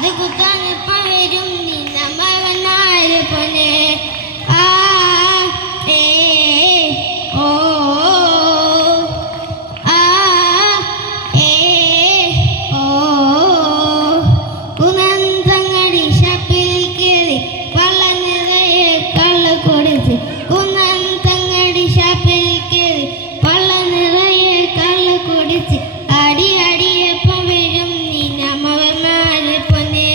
കാത് കുത്താനെപ്പം വരും നിന്നമ്മവനായ പൊന്നെ ആ ഏ ഓ ആ ഏ ഓ കുന്നന്തങ്ങടി ഷപ്പിൽ കയറി പള്ള നിറയെ കള്ള് കുടിച്ച് കുന്നന്തങ്ങടി ഷപ്പിൽ കയറി പള്ള നിറയെ കള്ള് കുടിച്ച് അടി അടിയപ്പം വരും നിന്നമ്മവന്മാരെ പൊന്നെ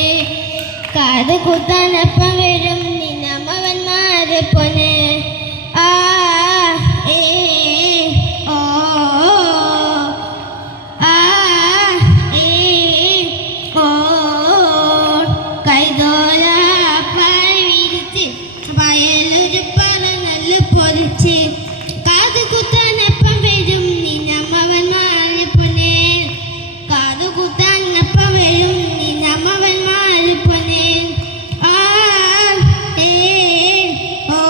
കാത് കുത്താനപ്പം വരും നിന്നമ്മവന്മാരെ പൊന്നെ ആ ഏ ഓ ആ ഏ ഓ കൈതോല പായ വിരിച്ച് വയലൊരു പറ നല്ല പൊലിച്ച് കാത് കുത്താനപ്പം വരും നിന്നമ്മവന്മാരെ പൊന്നെ കാത് കുത്താനപ്പം വരും നിന്നമ്മവന്മാരെ പൊന്നെ ആ ഏ ഓ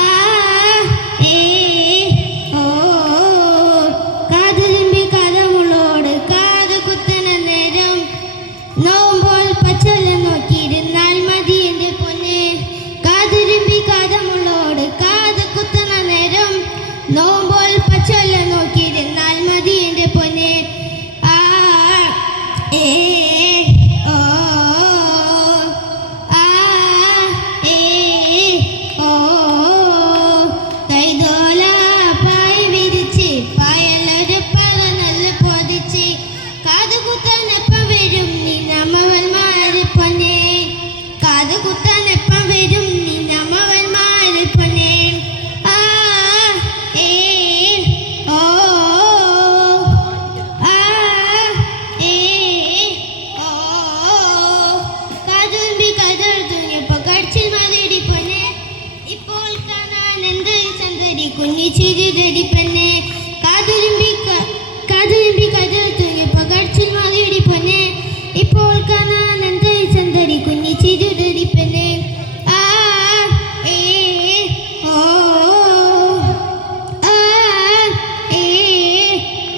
ആ ഏ ഓ കാതിരുമ്പി കഥമുള്ളോട് കാത് കുത്തണ നേരം നോവുമ്പോൾ പച്ചല നോക്കിയിരുന്നാൽ മതി എൻ്റെ പൊന്നെ കാതിരുമ്പി കഥമുള്ളോട് കാത് കുത്തണ നേരം നോവുമ്പോൾ പച്ചല നോക്കിയിരുന്നാൽ മതി എൻ്റെ പൊന്നെ ആ ഏ ഓ ആ ഏ ഓ കൈതോല പായ വിരിച്ച് പായലൊരു പറ നല്ല പൊതിച്ച് കാത് കുത്താനെപ്പം വരും നിന്നമ്മവന്മാരെ പൊന്നെ കാത് കുത്താനെപ്പം വരും നിന്നമ്മവന്മാരെ പൊന്നെ ആ ഏ ഓ ആ ഏ ഓ കാതുമ്പി കതർ തുങ്ങിയപ്പോ കടിച്ചിൽ മാതിരി പൊന്നെ ഇപ്പോൾ കാണാൻ എന്തൊരു സന്തരി കുഞ്ഞി ചിരിതടി പെണ്ണെ കാതുരുമ്പി കതർ തുങ്ങിയപ്പോ കടിച്ചിൽ മാതിരി പൊന്നെ ഇപ്പോൾ കാണാൻ എന്തൊരു സന്തരി കുഞ്ഞി ചിരിതടി പെണ്ണെ ആ ഏ ഓ ആ ഏ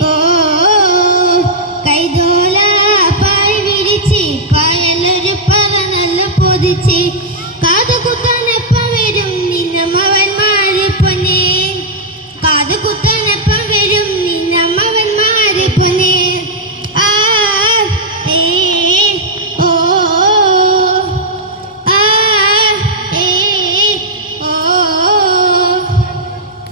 ഓ കൈതോല പായ വിരിച്ച് പായലൊരു പറ നല്ല പൊതിച്ച്